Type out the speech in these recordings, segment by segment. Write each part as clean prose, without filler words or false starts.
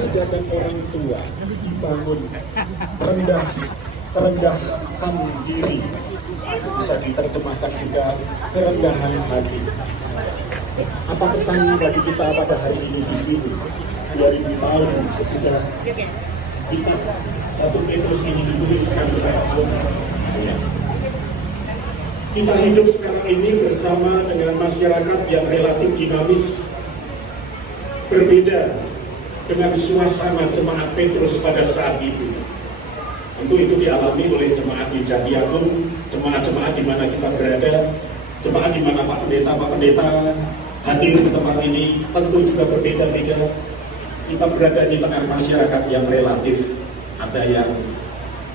dan orang tua dibangun merendahkan diri, bisa diterjemahkan juga kerendahan hati. Apa pesan bagi kita pada hari ini di sini 2000 tahun sesudah kitab 1 Petrus ini dituliskan kepada saya? Kita hidup sekarang ini bersama dengan masyarakat yang relatif dinamis, berbeda dengan suasana jemaat Petrus pada saat itu. Tentu itu dialami oleh jemaat di Jatiagung, jemaat-jemaat di mana kita berada, jemaat di mana Pak Pendeta hadir di tempat ini, tentu juga berbeda-beda. Kita berada di tengah masyarakat yang relatif, ada yang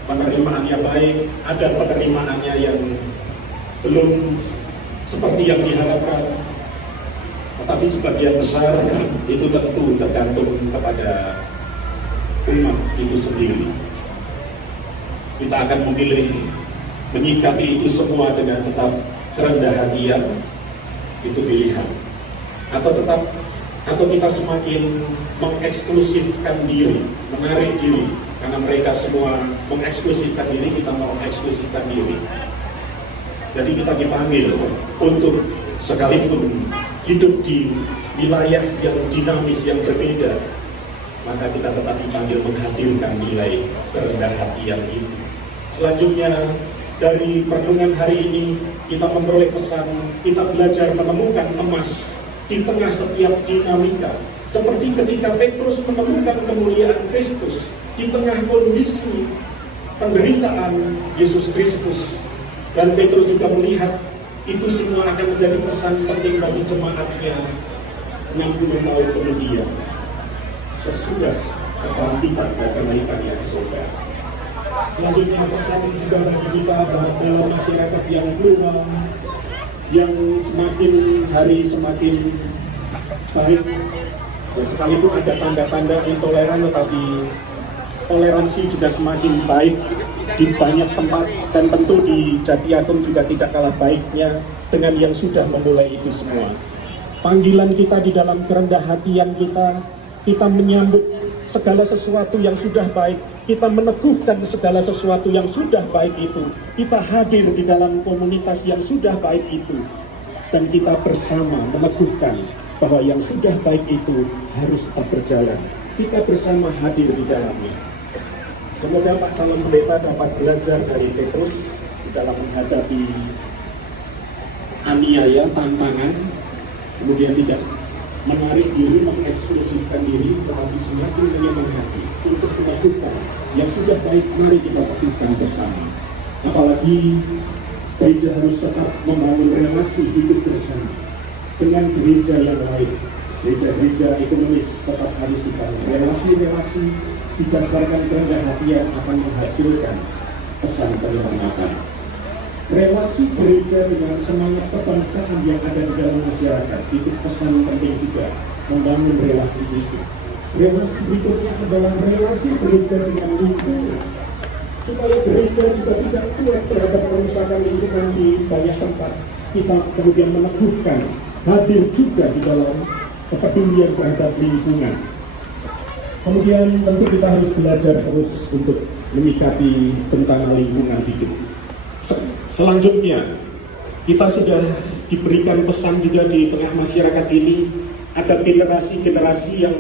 penerimaannya baik, ada penerimaannya yang belum seperti yang diharapkan. Tetapi sebagian besar itu tentu tergantung kepada umat itu sendiri. Kita akan memilih menyikapi itu semua dengan tetap kerendah hatian, itu pilihan. Atau kita semakin mengeksklusifkan diri, menarik diri, karena mereka semua mengeksklusifkan diri, kita mau mengeksklusifkan diri. Jadi kita dipanggil untuk sekalipun hidup di wilayah yang dinamis, yang berbeda, maka kita tetap dipanggil menghadirkan nilai kerendah hatian itu. Selanjutnya, dari perenungan hari ini, kita memperoleh pesan, kita belajar menemukan emas di tengah setiap dinamika. Seperti ketika Petrus menemukan kemuliaan Kristus di tengah kondisi penderitaan Yesus Kristus. Dan Petrus juga melihat itu semua akan menjadi pesan penting bagi jemaatnya 60 tahun kemudian, sesudah kebangkitan dan kenaikan yang surga. Selanjutnya pesan juga bagi kita bahwa dalam masyarakat yang plural, yang semakin hari semakin baik, ya sekalipun ada tanda-tanda intoleran, tetapi toleransi juga semakin baik di banyak tempat, dan tentu di Jatiagung juga tidak kalah baiknya dengan yang sudah memulai itu semua. Panggilan kita di dalam kerendah hatian kita menyambut segala sesuatu yang sudah baik, kita meneguhkan segala sesuatu yang sudah baik itu, kita hadir di dalam komunitas yang sudah baik itu, dan kita bersama meneguhkan bahwa yang sudah baik itu harus tetap berjalan. Kita bersama hadir di dalamnya. Semoga Pak Calon Pendeta dapat belajar dari Petrus di dalam menghadapi aniaya, tantangan, kemudian tidak menarik diri, mengeksklusifkan diri, tetapi semakin menyemangati untuk melakukan yang sudah baik. Mari kita lakukan bersama. Apalagi gereja harus tetap membangun relasi hidup bersama dengan gereja yang lain. Gereja-gereja ekonomis tetap harus dibangun. Relasi-relasi didasarkan kerendah hatian akan menghasilkan pesan penyelamatan. Relasi gereja dengan semangat kebangsaan yang ada di dalam masyarakat itu pesan penting juga, membangun relasi itu. Relasi berikutnya adalah relasi gereja dengan lingkungan, supaya gereja juga tidak cuek terhadap kerusakan lingkungan di banyak tempat. Kita kemudian meneguhkan hadir juga di dalam kepedulian terhadap lingkungan. Kemudian tentu kita harus belajar terus untuk menyikapi bencana lingkungan hidup. Selanjutnya, kita sudah diberikan pesan juga di tengah masyarakat ini, ada generasi-generasi yang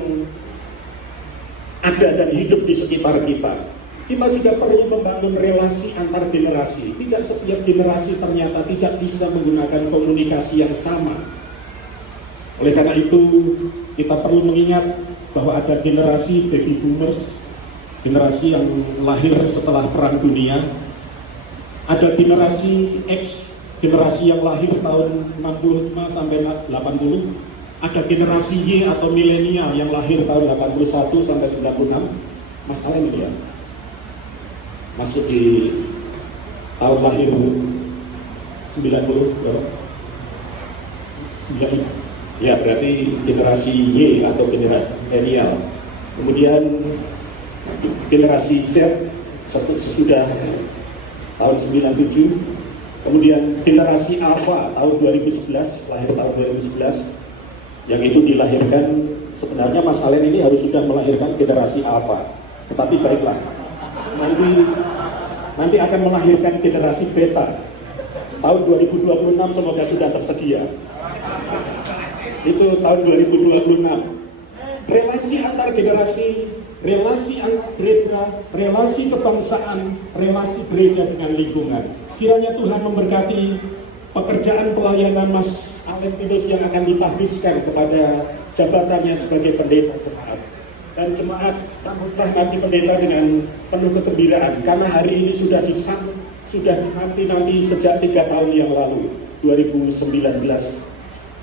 ada dan hidup di sekitar kita. Kita juga perlu membangun relasi antar generasi. Tidak setiap generasi ternyata tidak bisa menggunakan komunikasi yang sama. Oleh karena itu, kita perlu mengingat bahwa ada generasi baby boomers, generasi yang lahir setelah Perang Dunia, ada generasi X, generasi yang lahir tahun 65 sampai 80, ada generasi Y atau milenial yang lahir tahun 81 sampai 96. Masalah ini ya, masuk di tahun lahir 90 ya, berarti generasi Y atau generasi milenial. Kemudian generasi Z sesudah tahun 97. Kemudian generasi Alpha tahun 2011, lahir tahun 2011, yang itu dilahirkan Sebenarnya Mas Alen ini harus sudah melahirkan generasi Alpha, tetapi baiklah, nanti akan melahirkan generasi Beta. Tahun 2026 semoga sudah tersedia. Itu tahun 2026. Relasi antar generasi, relasi antar gereja, relasi kebangsaan, relasi gereja dengan lingkungan. Kiranya Tuhan memberkati pekerjaan pelayanan Mas Alentinos yang akan ditahbiskan kepada jabatannya sebagai pendeta jemaat. Dan jemaat sambutlah nanti pendeta dengan penuh kegembiraan, karena hari ini sudah nanti sejak 3 tahun yang lalu, 2019,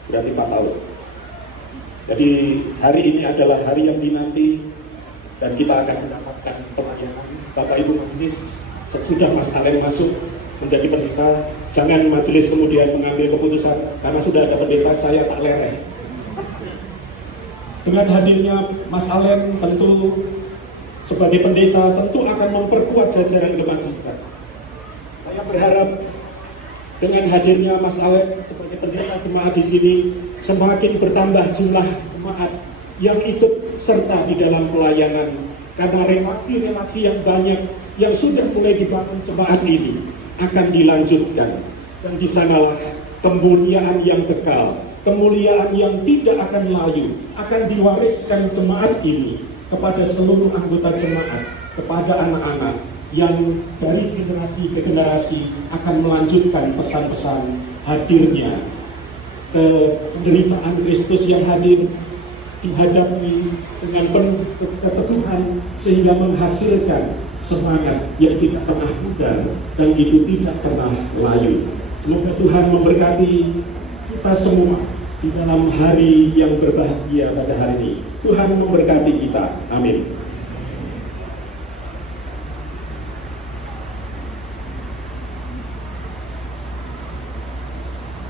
berarti 4 tahun. Jadi hari ini adalah hari yang dinanti dan kita akan mendapatkan pelayanan. Bapak Ibu majelis, sesudah Mas Alen masuk menjadi pendeta, jangan majelis kemudian mengambil keputusan karena sudah ada pendeta saya tak lereh. Dengan hadirnya Mas Alen tentu sebagai pendeta tentu akan memperkuat jajaran kemajelisan. Saya berharap dengan hadirnya Mas Alen sebagai pendeta jemaat di sini semakin bertambah jumlah jemaat yang ikut serta di dalam pelayanan, karena relasi-relasi yang banyak yang sudah mulai dibangun jemaat ini akan dilanjutkan, dan di sanalah kemuliaan yang kekal, kemuliaan yang tidak akan layu akan diwariskan jemaat ini kepada seluruh anggota jemaat, kepada anak-anak yang dari generasi ke generasi akan melanjutkan pesan-pesan hadirnya penderitaan Kristus yang hadir dihadapi dengan penuh keteguhan sehingga menghasilkan semangat yang tidak pernah pudar dan itu tidak pernah layu. Semoga Tuhan memberkati kita semua di dalam hari yang berbahagia pada hari ini. Tuhan memberkati kita. Amin.